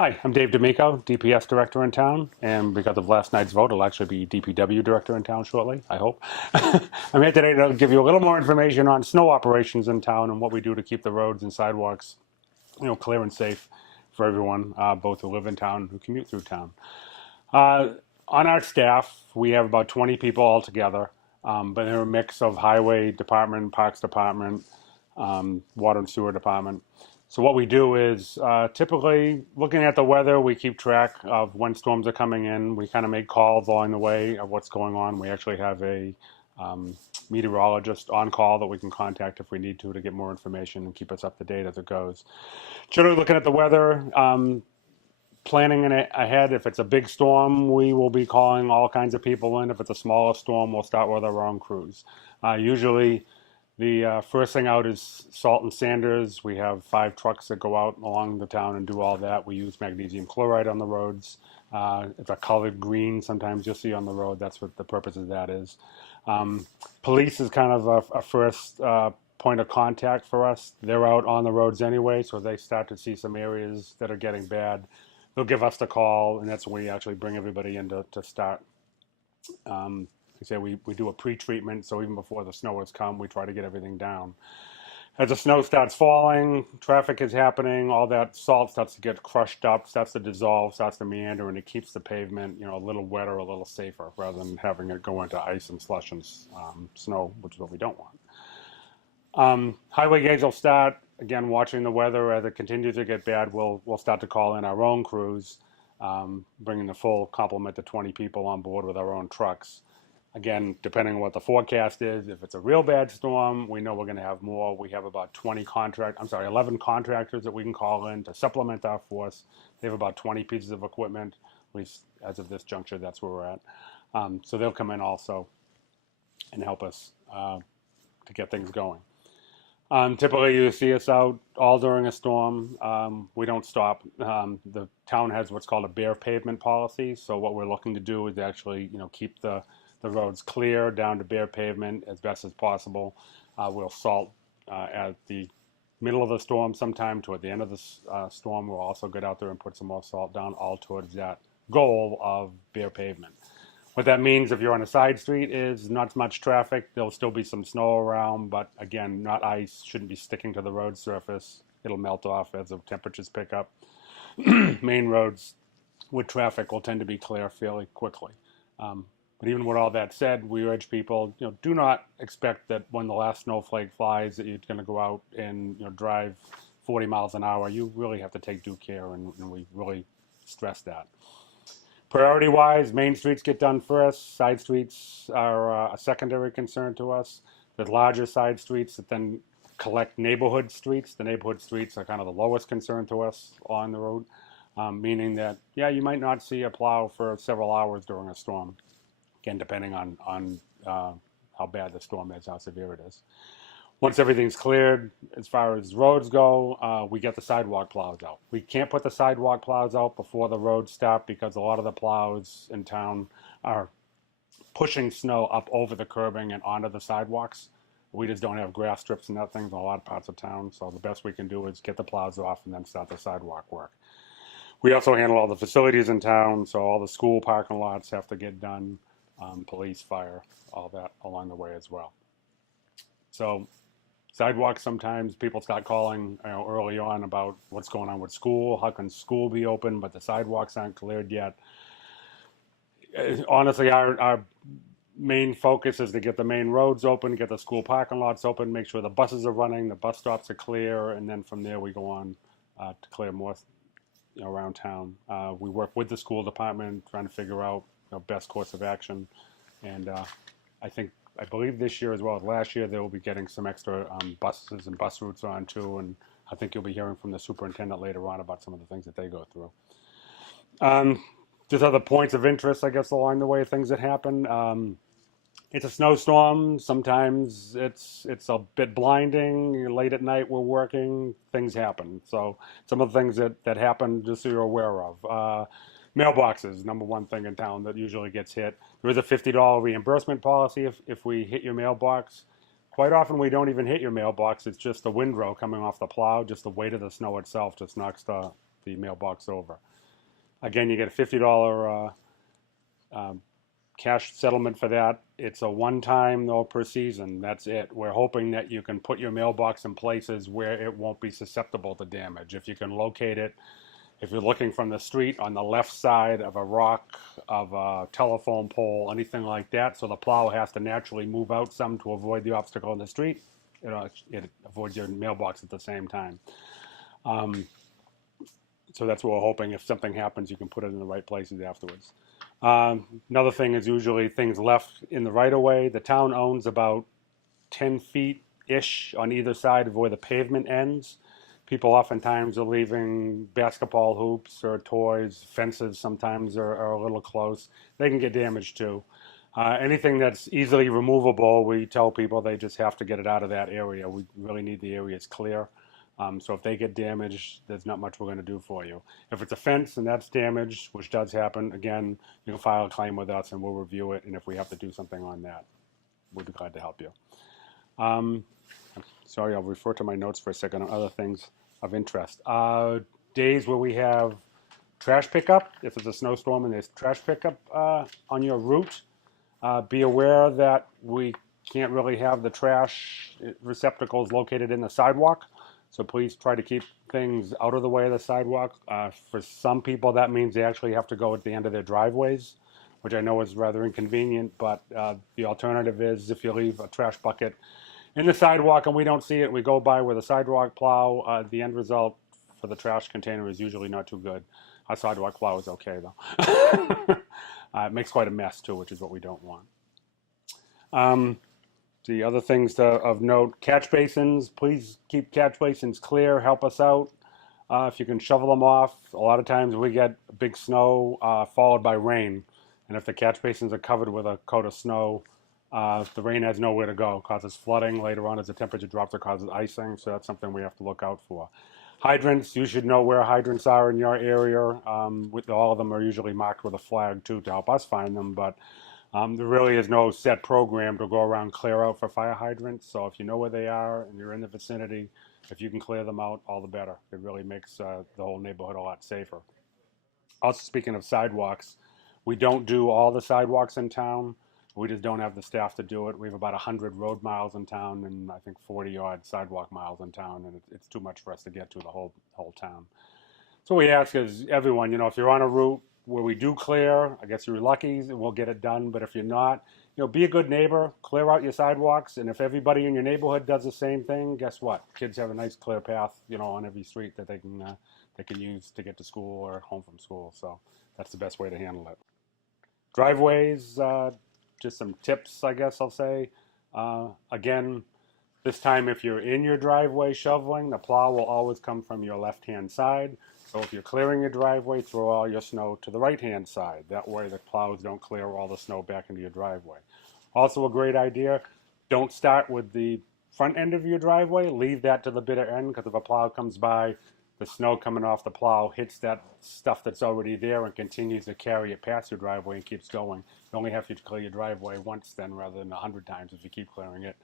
Hi, I'm Dave D'Amico, DPS Director in town, and because of last night's vote, I'll actually be DPW Director in town shortly, I hope. I'm here today to give you a little more information on snow operations in town and what we do to keep the roads and sidewalks, clear and safe for everyone, both who live in town and who commute through town. Uh, on our staff, we have about 20 people altogether, but they're a mix of highway department, parks department, water and sewer department. So what we do is typically looking at the weather, we keep track of when storms are coming in. We kind of make calls along the way of what's going on. We actually have a meteorologist on call that we can contact if we need to get more information and keep us up to date as it goes. Generally looking at the weather, planning it ahead. If it's a big storm, we will be calling all kinds of people in. If it's a smaller storm, we'll start with our own crews. Usually the first thing out is salt and sanders. We have 5 trucks that go out along the town and do all that. We use magnesium chloride on the roads. It's a colored green sometimes you'll see on the road. That's what the purpose of that is. Police is kind of a first point of contact for us. They're out on the roads anyway, so they start to see some areas that are getting bad. They'll give us the call, and that's when we actually bring everybody in to start. Like I say, we do a pre-treatment, so even before the snow has come, we try to get everything down. As the snow starts falling, traffic is happening, all that salt starts to get crushed up, starts to dissolve, starts to meander, and it keeps the pavement, a little wetter, a little safer, rather than having it go into ice and slush and snow, which is what we don't want. Highway guys will start, again, watching the weather. As it continues to get bad, we'll start to call in our own crews, bringing the full complement of 20 people on board with our own trucks. Again, depending on what the forecast is, if it's a real bad storm, we know we're going to have more. We have about 11 contractors that we can call in to supplement our force. They have about 20 pieces of equipment. At least as of this juncture, that's where we're at. So they'll come in also and help us to get things going. Typically, you see us out all during a storm. We don't stop. The town has what's called a bare pavement policy. So what we're looking to do is actually, keep the roads clear down to bare pavement as best as possible. We'll salt at the middle of the storm sometime. Toward the end of the storm, we'll also get out there and put some more salt down, all towards that goal of bare pavement. What that means if you're on a side street is not much traffic. There'll still be some snow around, but again, not ice, shouldn't be sticking to the road surface. It'll melt off as the temperatures pick up. Main roads with traffic will tend to be clear fairly quickly. But even with all that said, we urge people, do not expect that when the last snowflake flies that you're going to go out and drive 40 miles an hour. You really have to take due care, and we really stress that. Priority-wise, main streets get done first. Side streets are a secondary concern to us. There's larger side streets that then collect neighborhood streets. The neighborhood streets are kind of the lowest concern to us on the road, meaning that, you might not see a plow for several hours during a storm, again, depending on how bad the storm is, how severe it is. Once everything's cleared, as far as roads go, we get the sidewalk plows out. We can't put the sidewalk plows out before the roads stop because a lot of the plows in town are pushing snow up over the curbing and onto the sidewalks. We just don't have grass strips and that thing in a lot of parts of town, so the best we can do is get the plows off and then start the sidewalk work. We also handle all the facilities in town, so all the school parking lots have to get done, police, fire, all that along the way as well. So sidewalks, sometimes people start calling early on about what's going on with school. How can school be open, but the sidewalks aren't cleared yet? Honestly, our main focus is to get the main roads open, get the school parking lots open, make sure the buses are running, the bus stops are clear, and then from there we go on to clear more around town. We work with the school department trying to figure out best course of action, and I believe this year as well as last year, they will be getting some extra buses and bus routes on too, and I think you'll be hearing from the superintendent later on about some of the things that they go through. Just other points of interest, I guess, along the way, things that happen. It's a snowstorm. Sometimes it's a bit blinding. Late at night, we're working. Things happen. So some of the things that happen, just so you're aware of. Mailboxes, number one thing in town that usually gets hit. There is a $50 reimbursement policy if we hit your mailbox. Quite often we don't even hit your mailbox. It's just the windrow coming off the plow. Just the weight of the snow itself just knocks the mailbox over. Again, you get a $50 cash settlement for that. It's a one-time though per season. That's it. We're hoping that you can put your mailbox in places where it won't be susceptible to damage. If you can locate it, if you're looking from the street on the left side of a rock, of a telephone pole, anything like that, so the plow has to naturally move out some to avoid the obstacle in the street, it avoids your mailbox at the same time. So that's what we're hoping. If something happens, you can put it in the right places afterwards. Another thing is usually things left in the right of way. The town owns about 10 feet-ish on either side of where the pavement ends. People oftentimes are leaving basketball hoops or toys. Fences sometimes are a little close. They can get damaged too. Anything that's easily removable, we tell people they just have to get it out of that area. We really need the areas clear. So if they get damaged, there's not much we're going to do for you. If it's a fence and that's damaged, which does happen, again, you can file a claim with us and we'll review it. And if we have to do something on that, we'd be glad to help you. Sorry, I'll refer to my notes for a second on other things of interest. Days where we have trash pickup, if it's a snowstorm and there's trash pickup on your route, be aware that we can't really have the trash receptacles located in the sidewalk. So please try to keep things out of the way of the sidewalk. For some people, that means they actually have to go at the end of their driveways, which I know is rather inconvenient, but the alternative is if you leave a trash bucket in the sidewalk and we don't see it, we go by with a sidewalk plow. The end result for the trash container is usually not too good. Our sidewalk plow is okay, though. It makes quite a mess, too, which is what we don't want. The other things of note, catch basins, please keep catch basins clear, help us out. If you can shovel them off, a lot of times we get big snow followed by rain. And if the catch basins are covered with a coat of snow, the rain has nowhere to go. It causes flooding later on as the temperature drops, it causes icing, so that's something we have to look out for. Hydrants, you should know where hydrants are in your area. All of them are usually marked with a flag too to help us find them, but there really is no set program to go around clear out for fire hydrants. So if you know where they are and you're in the vicinity, if you can clear them out, all the better. It really makes the whole neighborhood a lot safer. Also, speaking of sidewalks, we don't do all the sidewalks in town. We just don't have the staff to do it. We have about 100 road miles in town and I think 40 odd sidewalk miles in town, and it's too much for us to get to the whole town. So we ask is everyone, if you're on a route where we do clear, I guess you're lucky and we'll get it done. But if you're not, be a good neighbor, clear out your sidewalks. And if everybody in your neighborhood does the same thing, guess what? Kids have a nice clear path, on every street that they can use to get to school or home from school. So that's the best way to handle it. Driveways, just some tips, I guess I'll say. Again, this time if you're in your driveway shoveling, the plow will always come from your left-hand side. So if you're clearing your driveway, throw all your snow to the right-hand side. That way the plows don't clear all the snow back into your driveway. Also a great idea, don't start with the front end of your driveway. Leave that to the bitter end, because if a plow comes by, the snow coming off the plow hits that stuff that's already there and continues to carry it past your driveway and keeps going. You only have to clear your driveway once then rather than 100 times if you keep clearing it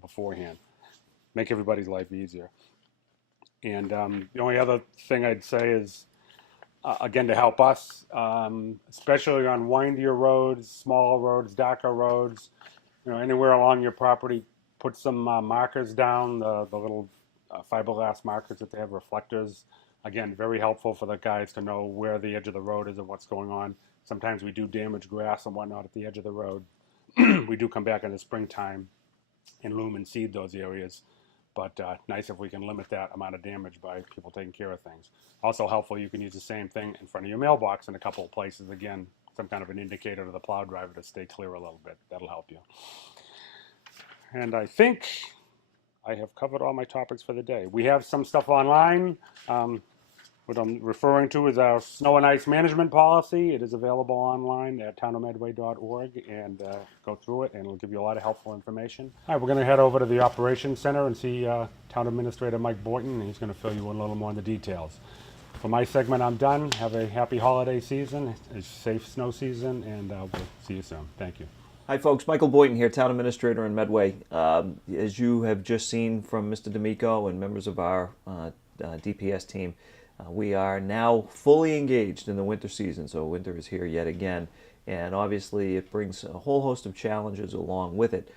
beforehand. Make everybody's life easier. And the only other thing I'd say is, again, to help us, especially on windier roads, smaller roads, darker roads, anywhere along your property, put some markers down, the little fiberglass markers that they have, reflectors. Again, very helpful for the guys to know where the edge of the road is and what's going on. Sometimes we do damage grass and whatnot at the edge of the road. We do come back in the springtime and loom and seed those areas. But nice if we can limit that amount of damage by people taking care of things. Also helpful, you can use the same thing in front of your mailbox in a couple of places. Again, some kind of an indicator to the plow driver to stay clear a little bit. That'll help you. And I think I have covered all my topics for the day. We have some stuff online. What I'm referring to is our snow and ice management policy. It is available online at townofmedway.org, and go through it, and it'll give you a lot of helpful information. All right, we're going to head over to the Operations Center and see Town Administrator Mike Boynton, and he's going to fill you in a little more on the details. For my segment, I'm done. Have a happy holiday season, a safe snow season, and we'll see you soon. Thank you. Hi folks, Michael Boynton here, Town Administrator in Medway. As you have just seen from Mr. D'Amico and members of our DPS team, We are now fully engaged in the winter season, so winter is here yet again, and obviously it brings a whole host of challenges along with it,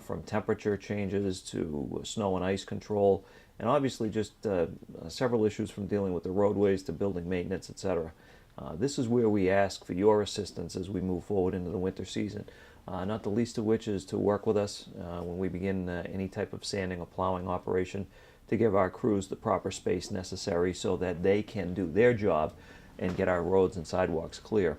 from temperature changes to snow and ice control, and obviously just several issues from dealing with the roadways to building maintenance, etc. This is where we ask for your assistance as we move forward into the winter season, not the least of which is to work with us when we begin any type of sanding or plowing operation, to give our crews the proper space necessary so that they can do their job and get our roads and sidewalks clear.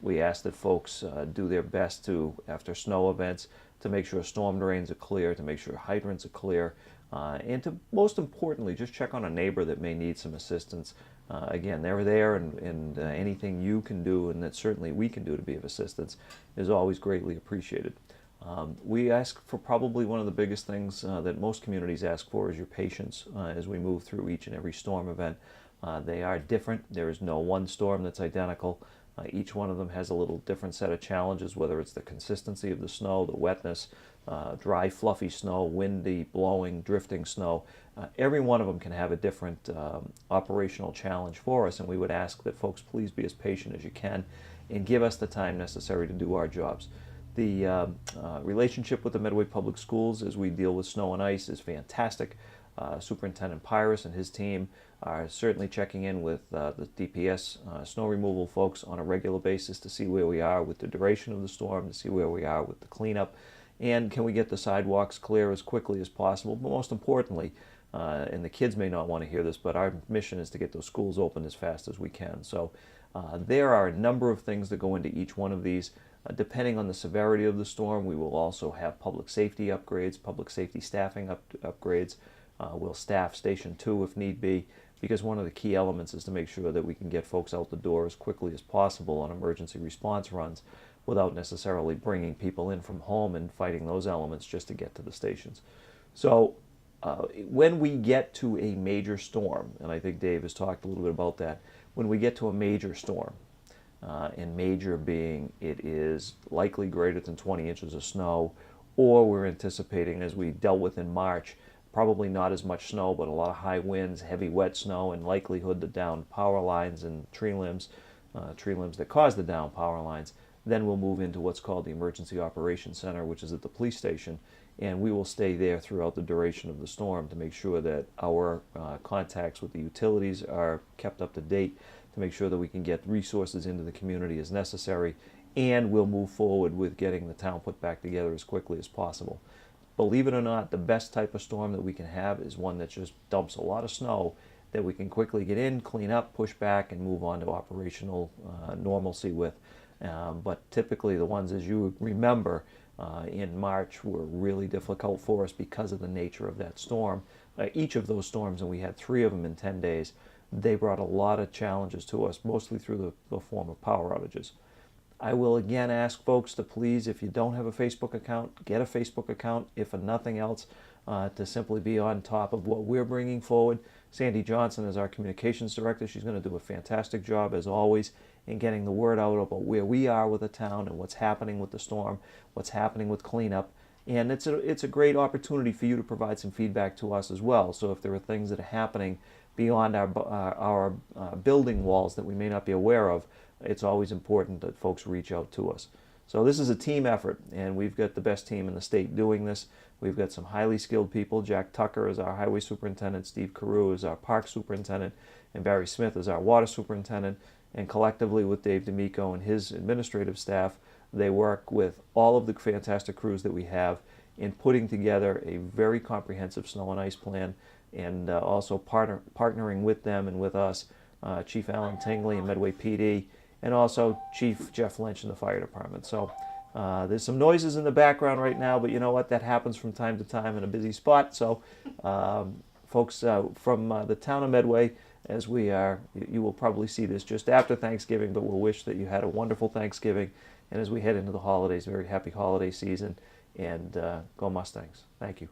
We ask that folks do their best to, after snow events, to make sure storm drains are clear, to make sure hydrants are clear, and to, most importantly, just check on a neighbor that may need some assistance. Again, they're there, and anything you can do, and that certainly we can do to be of assistance, is always greatly appreciated. We ask for probably one of the biggest things that most communities ask for is your patience as we move through each and every storm event. They are different. There is no one storm that's identical. Each one of them has a little different set of challenges, whether it's the consistency of the snow, the wetness, dry, fluffy snow, windy, blowing, drifting snow. Every one of them can have a different operational challenge for us, and we would ask that folks please be as patient as you can and give us the time necessary to do our jobs. The relationship with the Medway Public Schools as we deal with snow and ice is fantastic. Superintendent Pyrus and his team are certainly checking in with the DPS snow removal folks on a regular basis to see where we are with the duration of the storm, to see where we are with the cleanup, and can we get the sidewalks clear as quickly as possible. But most importantly, and the kids may not want to hear this, but our mission is to get those schools open as fast as we can. So there are a number of things that go into each one of these. Depending on the severity of the storm, we will also have public safety upgrades, public safety staffing upgrades. We'll staff Station 2 if need be, because one of the key elements is to make sure that we can get folks out the door as quickly as possible on emergency response runs without necessarily bringing people in from home and fighting those elements just to get to the stations. So when we get to a major storm, and I think Dave has talked a little bit about that, when we get to a major storm, and major being it is likely greater than 20 inches of snow, or we're anticipating, as we dealt with in March, probably not as much snow, but a lot of high winds, heavy wet snow, and likelihood to down power lines and tree limbs that cause the down power lines. Then we'll move into what's called the Emergency Operations Center, which is at the police station, and we will stay there throughout the duration of the storm to make sure that our contacts with the utilities are kept up to date, to make sure that we can get resources into the community as necessary, and we'll move forward with getting the town put back together as quickly as possible. Believe it or not, the best type of storm that we can have is one that just dumps a lot of snow that we can quickly get in, clean up, push back, and move on to operational normalcy with. But typically the ones, as you remember, in March were really difficult for us because of the nature of that storm. Each of those storms, and we had 3 of them in 10 days, they brought a lot of challenges to us, mostly through the form of power outages. I will again ask folks to please, if you don't have a Facebook account, get a Facebook account, if for nothing else, to simply be on top of what we're bringing forward. Sandy Johnson is our communications director. She's going to do a fantastic job, as always, in getting the word out about where we are with the town and what's happening with the storm, what's happening with cleanup. And it's a great opportunity for you to provide some feedback to us as well. So if there are things that are happening beyond our building walls that we may not be aware of, it's always important that folks reach out to us. So this is a team effort, and we've got the best team in the state doing this. We've got some highly skilled people. Jack Tucker is our highway superintendent, Steve Carew is our park superintendent, and Barry Smith is our water superintendent. And collectively with Dave D'Amico and his administrative staff, they work with all of the fantastic crews that we have in putting together a very comprehensive snow and ice plan, and also partnering with them and with us, Chief Alan Tingley and Medway PD, and also Chief Jeff Lynch in the fire department. So there's some noises in the background right now, but you know what? That happens from time to time in a busy spot. So folks from the town of Medway, as we are, you will probably see this just after Thanksgiving, but we'll wish that you had a wonderful Thanksgiving. And as we head into the holidays, very happy holiday season, and go Mustangs. Thank you.